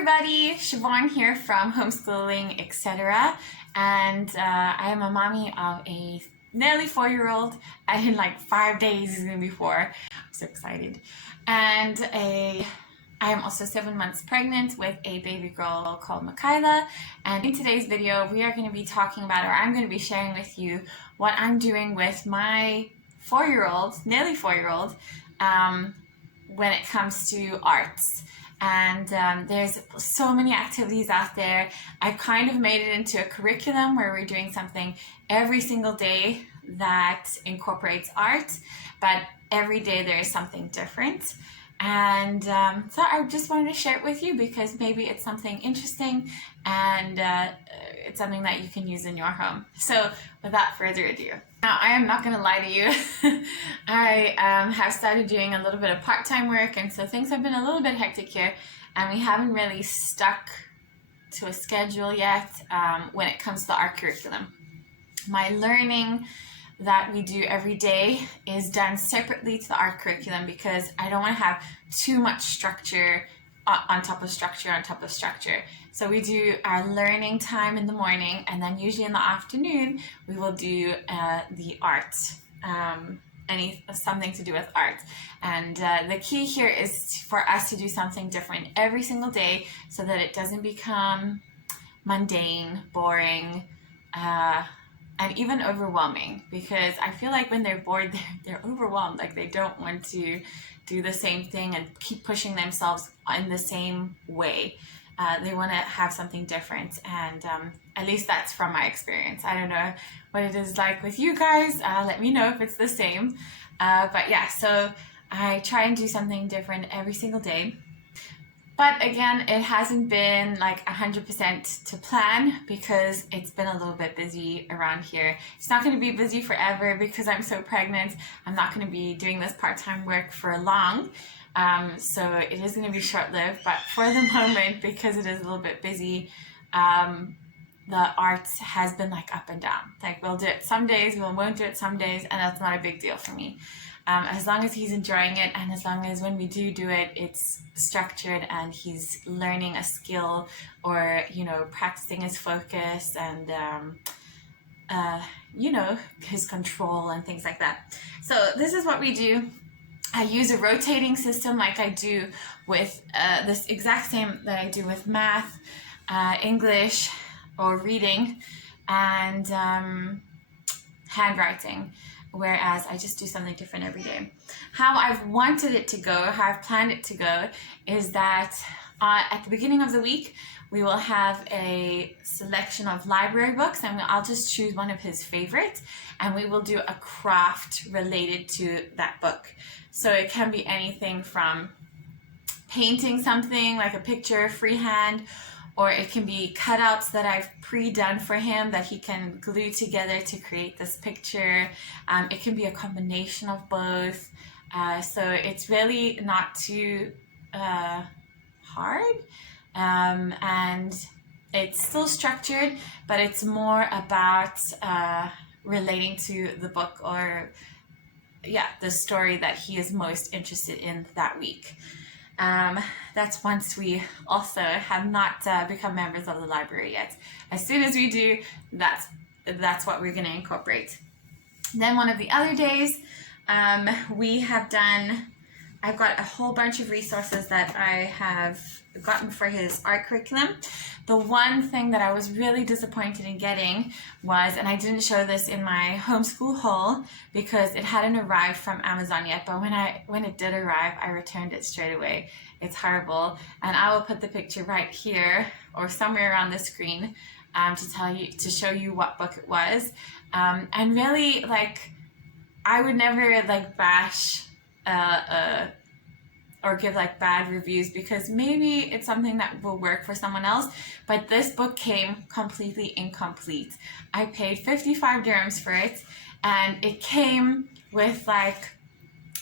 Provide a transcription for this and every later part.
everybody, Siobhan here from Homeschooling, etc. And I am a mommy of a nearly 4-year-old, and in like 5 days is gonna be 4. I'm so excited. And I am also 7 months pregnant with a baby girl called Michaela. And in today's video, we are going to be talking about, or I'm going to be sharing with you what I'm doing with my 4-year-old, nearly 4-year-old, when it comes to arts. And there's so many activities out there. I've kind of made it into a curriculum where we're doing something every single day that incorporates art, but every day there is something different. And so I just wanted to share it with you because maybe it's something interesting and it's something that you can use in your home. So without further ado, now I am not going to lie to you. I have started doing a little bit of part-time work, and so things have been a little bit hectic here, and we haven't really stuck to a schedule yet when it comes to our curriculum. My learning that we do every day is done separately to the art curriculum because I don't want to have too much structure on top of structure on top of structure. So we do our learning time in the morning, and then usually in the afternoon we will do the art, something to do with art. And the key here is for us to do something different every single day so that it doesn't become mundane, boring, and even overwhelming, because I feel like when they're bored, they're overwhelmed. Like they don't want to do the same thing and keep pushing themselves in the same way. They want to have something different, and at least that's from my experience. I don't know what it is like with you guys. Let me know if it's the same. But yeah, so I try and do something different every single day. But again, it hasn't been like 100% to plan because it's been a little bit busy around here. It's not going to be busy forever because I'm so pregnant. I'm not going to be doing this part-time work for long. So it is going to be short-lived, but for the moment, because it is a little bit busy, the arts has been like up and down. Like we'll do it some days, we won't do it some days, and that's not a big deal for me. As long as he's enjoying it, and as long as when we do it, it's structured and he's learning a skill, or, you know, practicing his focus and, you know, his control and things like that. So this is what we do. I use a rotating system like I do with this exact same that I do with math, English, or reading, and handwriting. Whereas I just do something different every day. How I've wanted it to go, how I've planned it to go, is that at the beginning of the week, we will have a selection of library books, and I'll just choose one of his favorites, and we will do a craft related to that book. So it can be anything from painting something like a picture freehand, or it can be cutouts that I've pre-done for him that he can glue together to create this picture. It can be a combination of both. So it's really not too hard. And it's still structured, but it's more about relating to the book, or the story that he is most interested in that week. That's once we also have not become members of the library yet. As soon as we do, that's what we're going to incorporate. Then one of the other days, I've got a whole bunch of resources that I have gotten for his art curriculum. The one thing that I was really disappointed in getting was, and I didn't show this in my homeschool haul because it hadn't arrived from Amazon yet, but when it did arrive, I returned it straight away. It's horrible, and I will put the picture right here or somewhere around the screen to show you what book it was. And really, like, I would never like bash or give like bad reviews, because maybe it's something that will work for someone else, but this book came completely incomplete. I paid 55 dirhams for it, and it came with like,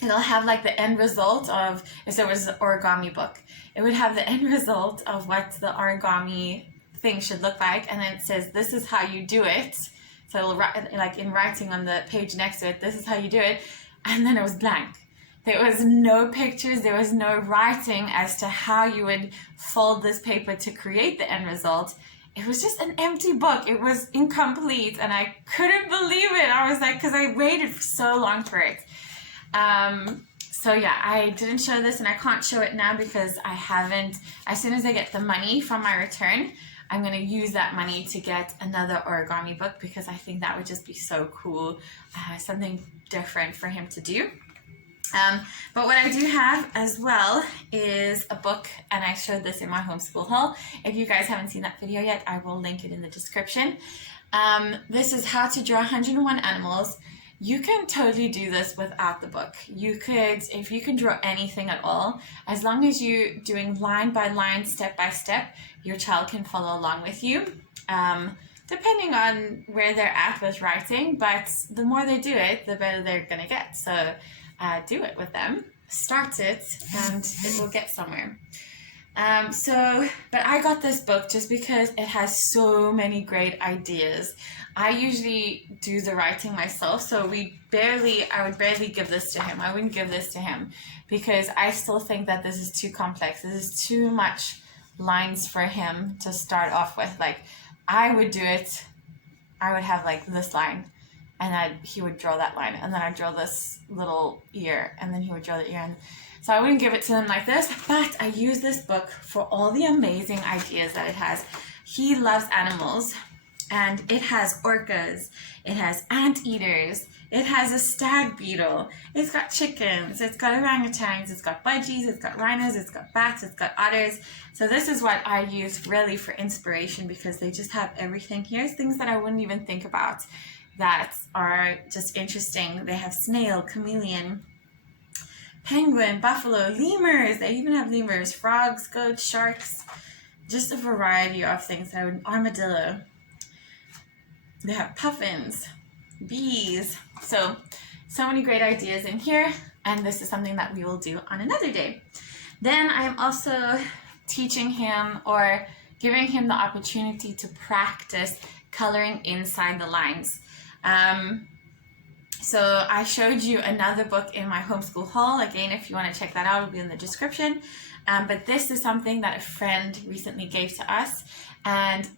it'll have like the end result of, if there was an origami book, it would have the end result of what the origami thing should look like, and then it says, this is how you do it. So it'll write, like in writing on the page next to it, this is how you do it, and then it was blank. There was no pictures, there was no writing as to how you would fold this paper to create the end result. It was just an empty book. It was incomplete, and I couldn't believe it. I was like, because I waited for so long for it. So yeah, I didn't show this, and I can't show it now because I haven't. As soon as I get the money from my return, I'm going to use that money to get another origami book, because I think that would just be so cool. Something different for him to do. But what I do have as well is a book, and I showed this in my homeschool haul. If you guys haven't seen that video yet, I will link it in the description. This is how to draw 101 animals. You can totally do this without the book. You could, if you can draw anything at all, as long as you're doing line by line, step by step, your child can follow along with you. Depending on where they're at with writing, but the more they do it, the better they're gonna get. So do it with them, start it, and it will get somewhere. But I got this book just because it has so many great ideas. I usually do the writing myself, so I would barely give this to him. I wouldn't give this to him because I still think that this is too complex. This is too much lines for him to start off with. Like, I would do it, I would have like this line, and then he would draw that line, and then I'd draw this little ear, and then he would draw the ear. And so I wouldn't give it to him like this, but I use this book for all the amazing ideas that it has. He loves animals, and it has orcas, it has anteaters, it has a stag beetle, it's got chickens, it's got orangutans, it's got budgies, it's got rhinos, it's got bats, it's got otters. So this is what I use really for inspiration, because they just have everything. Here's things that I wouldn't even think about that are just interesting. They have snail, chameleon, penguin, buffalo, lemurs. They even have lemurs, frogs, goats, sharks, just a variety of things. Armadillo. They have puffins, bees. So many great ideas in here, and this is something that we will do on another day. Then I am also teaching him, or giving him the opportunity to practice coloring inside the lines. So I showed you another book in my homeschool haul. Again, if you want to check that out, it'll be in the description. But this is something that a friend recently gave to us, and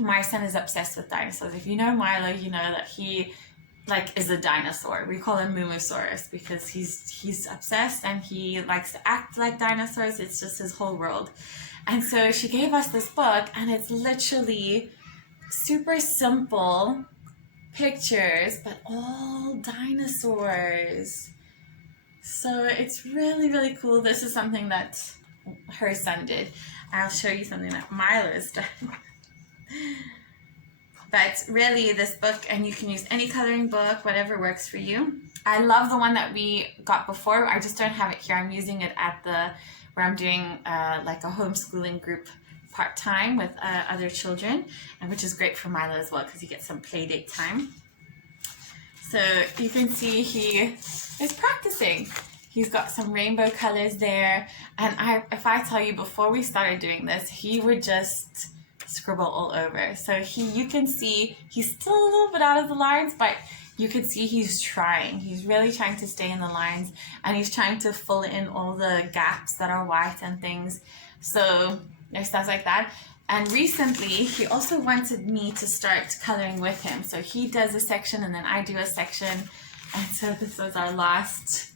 my son is obsessed with dinosaurs. If you know Milo, you know that he is a dinosaur. We call him Moomosaurus because he's obsessed, and he likes to act like dinosaurs. It's just his whole world. And so she gave us this book, and it's literally super simple pictures, but all dinosaurs. So it's really, really cool. This is something that her son did. I'll show you something that Milo has done. But really, this book, and you can use any coloring book, whatever works for you. I love the one that we got before. I just don't have it here. I'm using it at where I'm doing like a homeschooling group part-time with other children, and which is great for Milo as well, because he gets some play date time. So you can see he is practicing. He's got some rainbow colors there, and if I tell you, before we started doing this, he would just scribble all over. So you can see he's still a little bit out of the lines, but you can see he's trying. He's really trying to stay in the lines, and he's trying to fill in all the gaps that are white and things. So there's stuff like that. And recently, he also wanted me to start coloring with him. So he does a section, and then I do a section. And so this was our last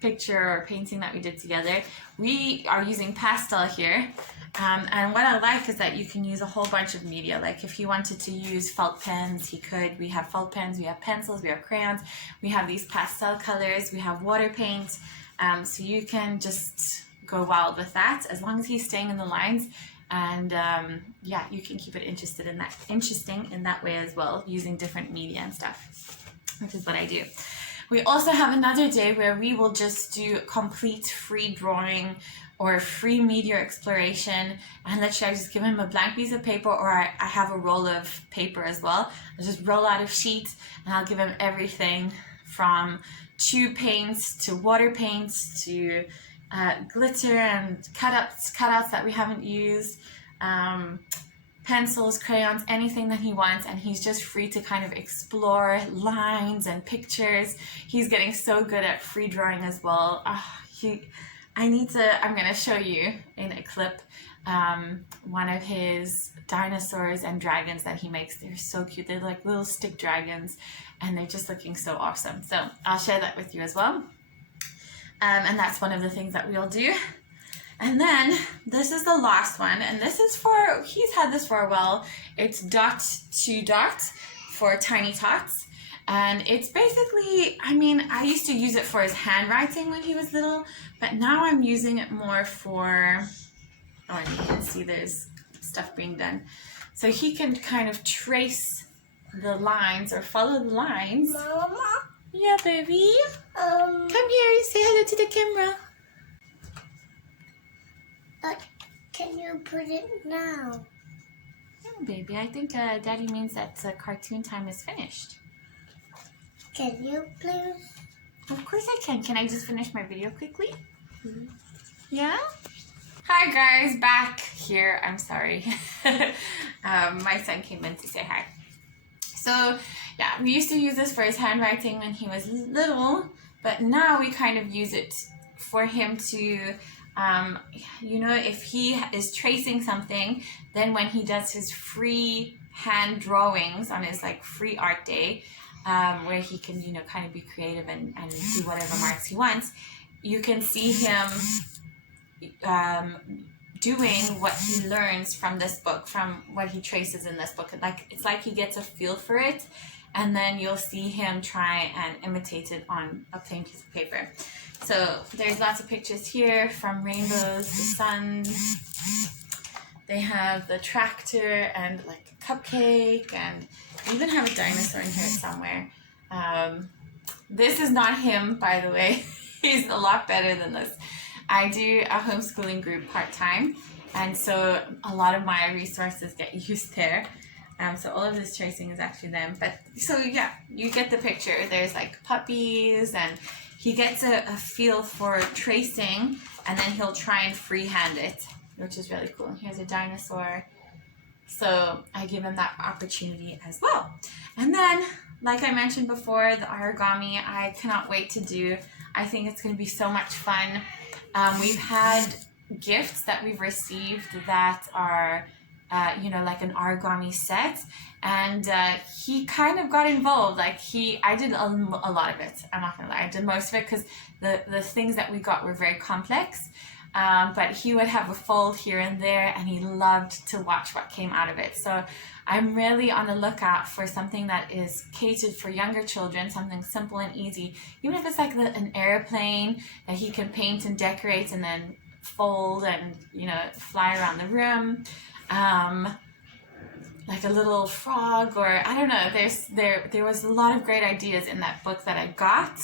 picture or painting that we did together. We are using pastel here. And what I like is that you can use a whole bunch of media. Like if he wanted to use felt pens, he could. We have felt pens, we have pencils, we have crayons, we have these pastel colors, we have water paint. So you can just go wild with that, as long as he's staying in the lines. And yeah, you can keep it interesting in that way as well, using different media and stuff, which is what I do. We also have another day where we will just do complete free drawing or free media exploration, and literally I just give him a blank piece of paper, or I have a roll of paper as well. I just roll out a sheet, and I'll give him everything from tube paints to water paints to glitter and cutouts that we haven't used. pencils, crayons, anything that he wants, and he's just free to kind of explore lines and pictures. He's getting so good at free drawing as well. I'm gonna show you in a clip one of his dinosaurs and dragons that he makes. They're so cute. They're like little stick dragons, and they're just looking so awesome. So I'll share that with you as well. And that's one of the things that we'll do. And then this is the last one, and this is for, he's had this for a while. It's dot to dot for tiny tots. And it's basically, I mean, I used to use it for his handwriting when he was little, but now I'm using it more for, oh, and you can see there's stuff being done. So he can kind of trace the lines or follow the lines. Mama? Yeah, baby? Come here, say hello to the camera. Can you put it now? Oh, baby, I think Daddy means that cartoon time is finished. Can you please? Of course I can. Can I just finish my video quickly? Mm-hmm. Yeah? Hi guys, back here. I'm sorry. My son came in to say hi. So yeah, we used to use this for his handwriting when he was little, but now we kind of use it for him to you know, if he is tracing something, then when he does his free hand drawings on his like free art day, where he can, you know, kind of be creative and do whatever marks he wants, you can see him doing what he learns from this book, from what he traces in this book. Like, it's like he gets a feel for it, and then you'll see him try and imitate it on a plain piece of paper. So there's lots of pictures here from rainbows, the sun. They have the tractor and like a cupcake, and we even have a dinosaur in here somewhere. This is not him, by the way. He's a lot better than this. I do a homeschooling group part-time, and so a lot of my resources get used there. So all of this tracing is actually them. But so yeah, you get the picture. There's like puppies, and he gets a feel for tracing, and then he'll try and freehand it, which is really cool. Here's a dinosaur. So I give him that opportunity as well. And then, like I mentioned before, the origami, I cannot wait to do. I think it's going to be so much fun. We've had gifts that we've received that are, you know, like an origami set, and he kind of got involved. Like I did a lot of it. I'm not gonna lie, I did most of it because the things that we got were very complex. But he would have a fold here and there, and he loved to watch what came out of it. So I'm really on the lookout for something that is catered for younger children, something simple and easy. Even if it's like an airplane that he can paint and decorate and then fold and, you know, fly around the room. Like a little frog, or I don't know, there was a lot of great ideas in that book that I got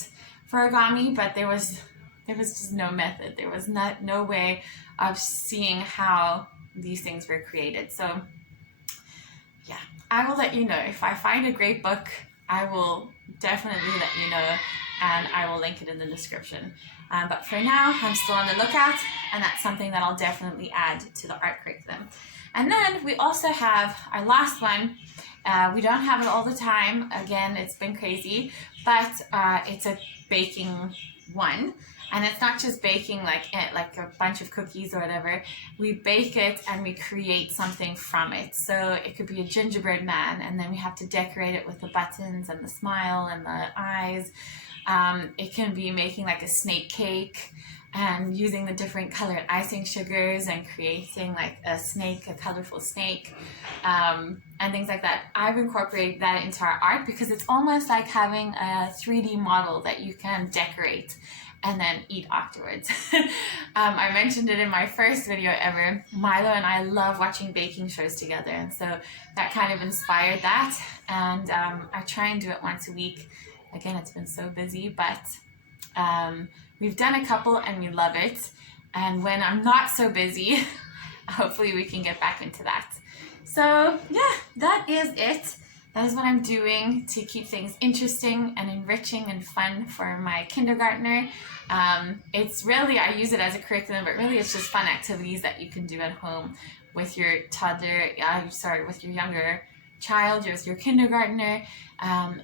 for origami, but there was just no method. There was no way of seeing how these things were created. So yeah, I will let you know. If I find a great book, I will definitely let you know, and I will link it in the description. But for now, I'm still on the lookout, and that's something that I'll definitely add to the art curriculum. And then we also have our last one. We don't have it all the time. Again, it's been crazy, but it's a baking one. And it's not just baking like a bunch of cookies or whatever. We bake it and we create something from it. So it could be a gingerbread man, and then we have to decorate it with the buttons and the smile and the eyes. It can be making like a snake cake and using the different colored icing sugars and creating like a snake, a colorful snake, and things like that. I've incorporated that into our art because it's almost like having a 3D model that you can decorate and then eat afterwards. I mentioned it in my first video ever. Milo and I love watching baking shows together, and so that kind of inspired that. And I try and do it once a week. Again, it's been so busy, but we've done a couple and we love it. And when I'm not so busy, hopefully we can get back into that. So yeah, that is it. that is what I'm doing to keep things interesting and enriching and fun for my kindergartner. It's really, I use it as a curriculum, but really it's just fun activities that you can do at home with your toddler, with your younger child, with your kindergartner.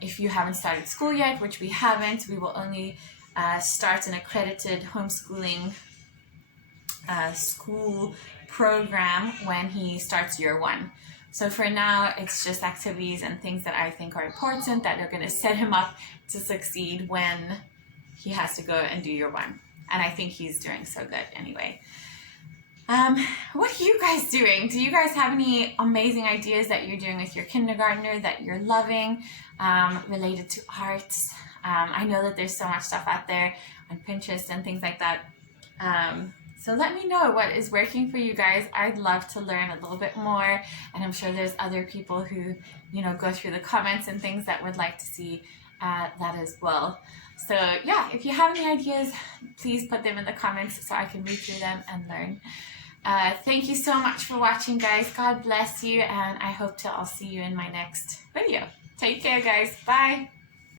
If you haven't started school yet, which we haven't, we will only start an accredited homeschooling school program when he starts year 1. So for now, it's just activities and things that I think are important that are going to set him up to succeed when he has to go and do year 1. And I think he's doing so good anyway. What are you guys doing? Do you guys have any amazing ideas that you're doing with your kindergartner that you're loving, related to arts? I know that there's so much stuff out there on Pinterest and things like that. So let me know what is working for you guys. I'd love to learn a little bit more, and I'm sure there's other people who, go through the comments and things that would like to see that as well. So yeah, if you have any ideas, please put them in the comments so I can read through them and learn. Thank you so much for watching, guys. God bless you, and I hope I'll see you in my next video. Take care, guys. Bye.